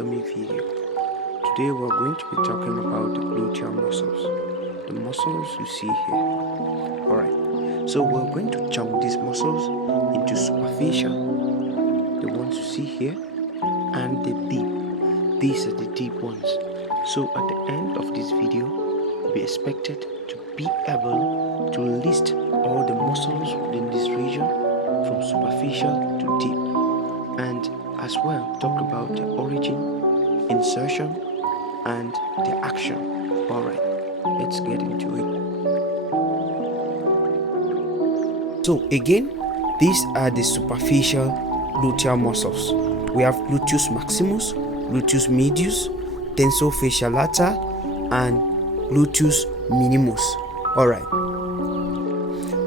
anatomy video. Today we're going to be talking about the gluteal muscles, the muscles you see here. Alright, so we're going to chunk these muscles into superficial, the ones you see here, and the deep. These are the deep ones. So at the end of this video, you'll be expected to be able to list all the muscles within this region from superficial to deep, and as well talk about the origin, insertion, and the action. Alright, let's get into it. So again, these are the superficial gluteal muscles. We have gluteus maximus, gluteus medius, tensor fasciae lata, and gluteus minimus. Alright,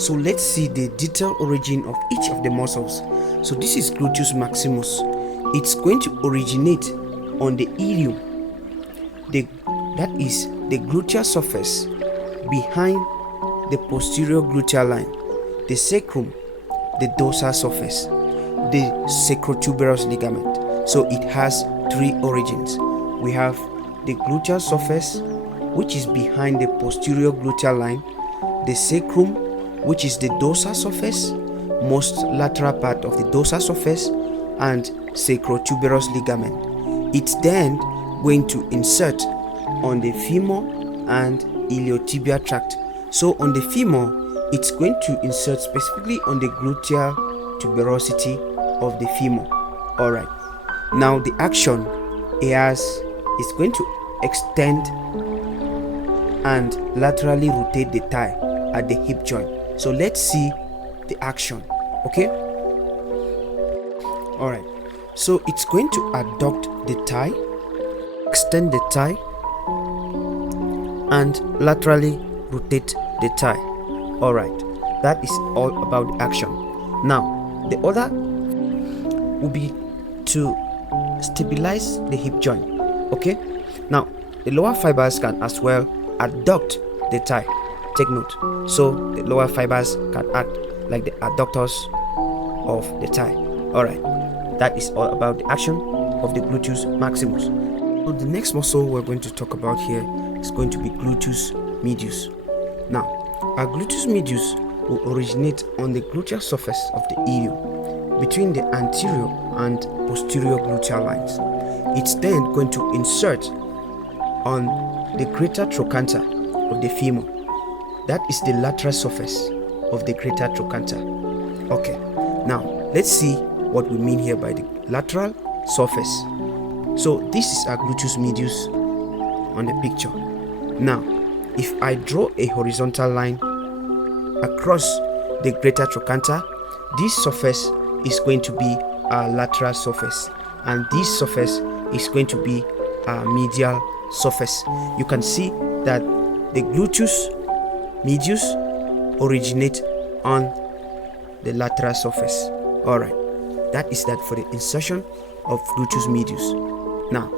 so let's see the detailed origin of each of the muscles. So this is gluteus maximus. It's going to originate on the ilium, that is the gluteal surface behind the posterior gluteal line, the sacrum, the dorsal surface, the sacrotuberous ligament. So it has three origins. We have the gluteal surface, which is behind the posterior gluteal line, the sacrum, which is the dorsal surface, most lateral part of the dorsal surface, and sacrotuberous ligament. It's then going to insert on the femur and iliotibial tract. So on the femur, it's going to insert specifically on the gluteal tuberosity of the femur. Alright, now the action is going to extend and laterally rotate the thigh at the hip joint. So let's see the action. Okay, alright, so it's going to adduct the thigh, extend the thigh, and laterally rotate the thigh. Alright, that is all about the action. Now the other will be to stabilize the hip joint. Okay, now the lower fibers can as well adduct the thigh. Take note, so the lower fibers can act like the adductors of the thigh. Alright, that is all about the action of the gluteus maximus. So the next muscle we're going to talk about here is going to be gluteus medius. Now our gluteus medius will originate on the gluteal surface of the ilium between the anterior and posterior gluteal lines. It's then going to insert on the greater trochanter of the femur. That is the lateral surface of the greater trochanter. Okay, now let's see what we mean here by the lateral surface. So this is our gluteus medius on the picture. Now if I draw a horizontal line across the greater trochanter, this surface is going to be our lateral surface, and this surface is going to be our medial surface. You can see that the gluteus medius originate on the lateral surface. Alright, that is that for the insertion of gluteus medius. Now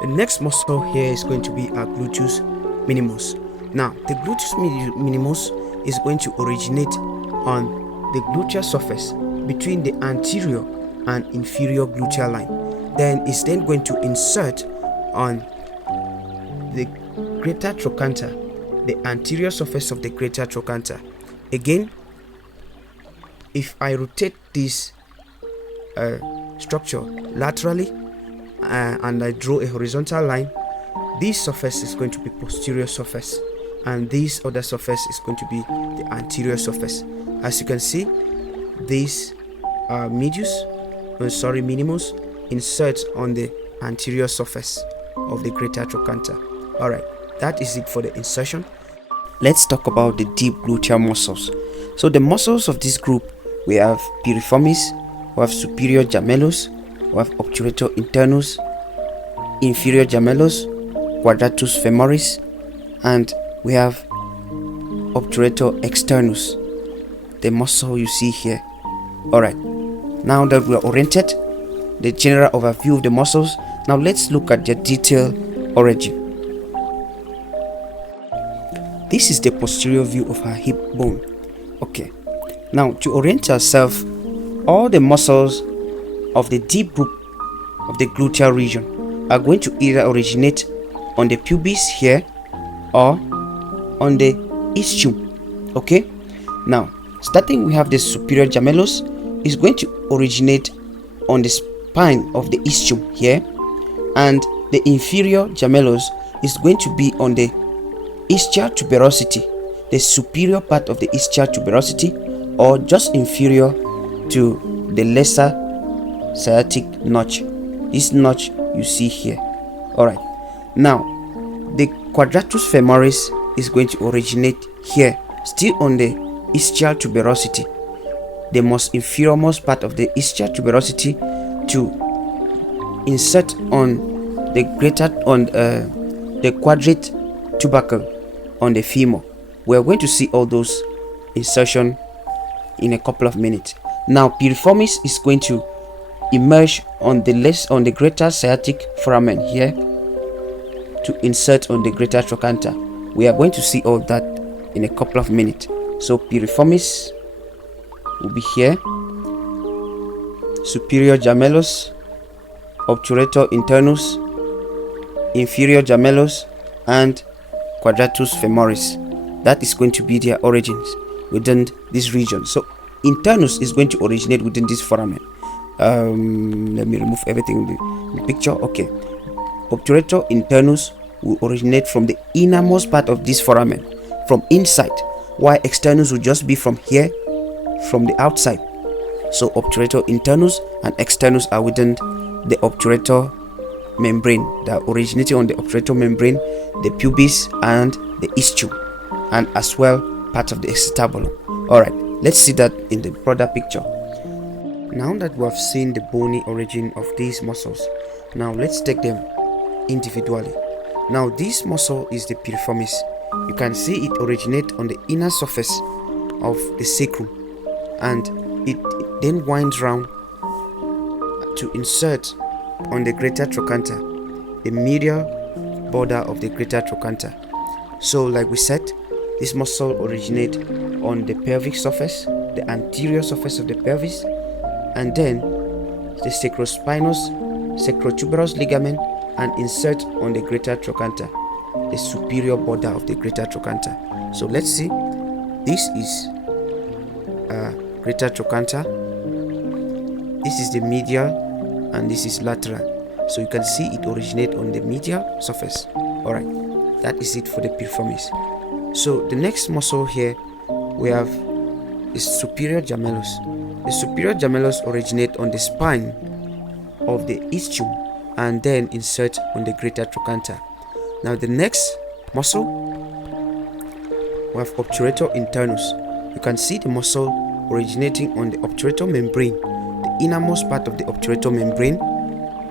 the next muscle here is going to be our gluteus minimus. Now the gluteus minimus is going to originate on the gluteal surface between the anterior and inferior gluteal line. Then it's then going to insert on the greater trochanter, the anterior surface of the greater trochanter. Again, if I rotate this structure laterally and I draw a horizontal line, this surface is going to be posterior surface, and this other surface is going to be the anterior surface. As you can see, this minimus inserts on the anterior surface of the greater trochanter. Alright, that is it for the insertion. Let's talk about the deep gluteal muscles. So the muscles of this group, we have piriformis, we have superior gemellus, we have obturator internus, inferior gemellus, quadratus femoris, and we have obturator externus, the muscle you see here. Alright, now that we are oriented, the general overview of the muscles, now let's look at their detailed origin. This is the posterior view of her hip bone. Okay, now to orient ourselves, all the muscles of the deep group of the gluteal region are going to either originate on the pubis here or on the ischium. Okay, now starting, we have the superior gemellus is going to originate on the spine of the ischium here, and the inferior gemellus is going to be on the ischial tuberosity, the superior part of the ischial tuberosity, or just inferior to the lesser sciatic notch, this notch you see here. All right, now the quadratus femoris is going to originate here, still on the ischial tuberosity, the most inferior most part of the ischial tuberosity, to insert on the the quadrate tubercle on the femur. We're going to see all those insertion in a couple of minutes. Now piriformis is going to emerge on the greater sciatic foramen here to insert on the greater trochanter. We are going to see all that in a couple of minutes. So piriformis will be here, superior gemellus, obturator internus, inferior gemellus, and quadratus femoris. That is going to be their origins within this region. So internus is going to originate within this foramen. Let me remove everything in the picture. Okay, obturator internus will originate from the innermost part of this foramen, from inside, while externus will just be from here, from the outside. So obturator internus and externus are within the obturator membrane, that originating on the obturator membrane, the pubis and the ischium, and as well part of the acetabulum. All right, let's see that in the broader picture. Now that we have seen the bony origin of these muscles, now let's take them individually. Now this muscle is the piriformis. You can see it originate on the inner surface of the sacrum, and it then winds round to insert on the greater trochanter, the medial border of the greater trochanter. So like we said, this muscle originate on the pelvic surface, the anterior surface of the pelvis, and then the sacrospinous sacrotuberous ligament, and insert on the greater trochanter, the superior border of the greater trochanter. So let's see, this is greater trochanter, this is the medial, and this is lateral. So you can see it originate on the medial surface. All right, that is it for the piriformis. So the next muscle here we have is superior gemellus. The superior gemellus originate on the spine of the ischium and then insert on the greater trochanter. Now the next muscle we have obturator internus. You can see the muscle originating on the obturator membrane, the innermost part of the obturator membrane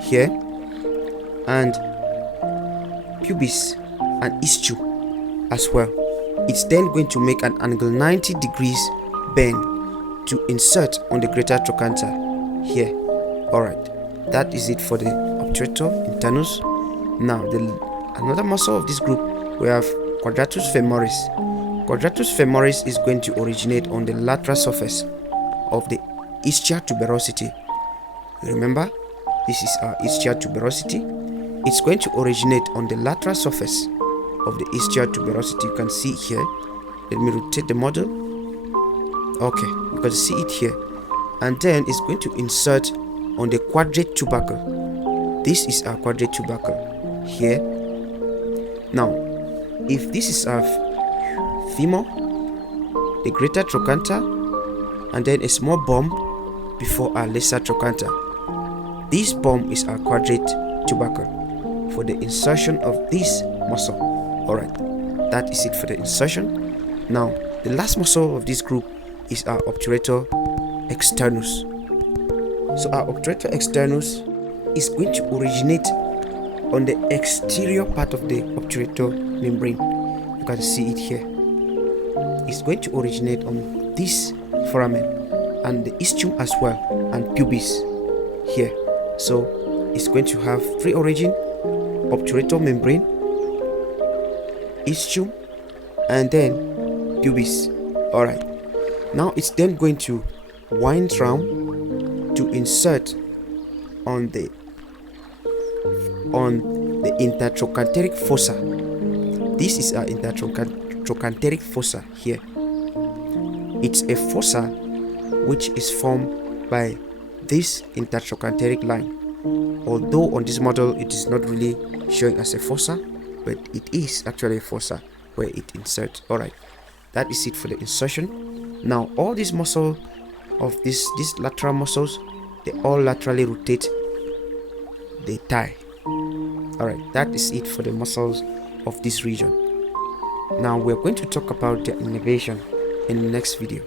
here, and pubis and ischium as well. It's then going to make an angle 90 degrees bend to insert on the greater trochanter here. All right, that is it for the obturator internus. Now another muscle of this group we have quadratus femoris. Quadratus femoris is going to originate on the lateral surface of the ischial tuberosity. Remember, this is our ischial tuberosity. It's going to originate on the lateral surface of the ischial tuberosity. You can see it here. Let me rotate the model. Okay, you can see it here. And then it's going to insert on the quadrate tubercle. This is our quadrate tubercle here. Now, if this is our femur, the greater trochanter, and then a small bump before our lesser trochanter, this bump is our quadrate tubercle for the insertion of this muscle. Alright, that is it for the insertion. Now the last muscle of this group is our obturator externus. So our obturator externus is going to originate on the exterior part of the obturator membrane. You can see it here. It's going to originate on this foramen and the ischium as well, and pubis here. So it's going to have three origin: obturator membrane, ischium, and then pubis. Alright, now it's then going to wind round to insert on the on the intertrochanteric fossa. This is our intertrochanteric fossa here. It's a fossa which is formed by this intertrochanteric line. Although on this model it is not really showing as a fossa, but it is actually a fossa where it inserts. Alright, that is it for the insertion. Now all these muscles of these lateral muscles, they all laterally rotate the thigh. Alright, that is it for the muscles of this region. Now we're going to talk about the innervation in the next video.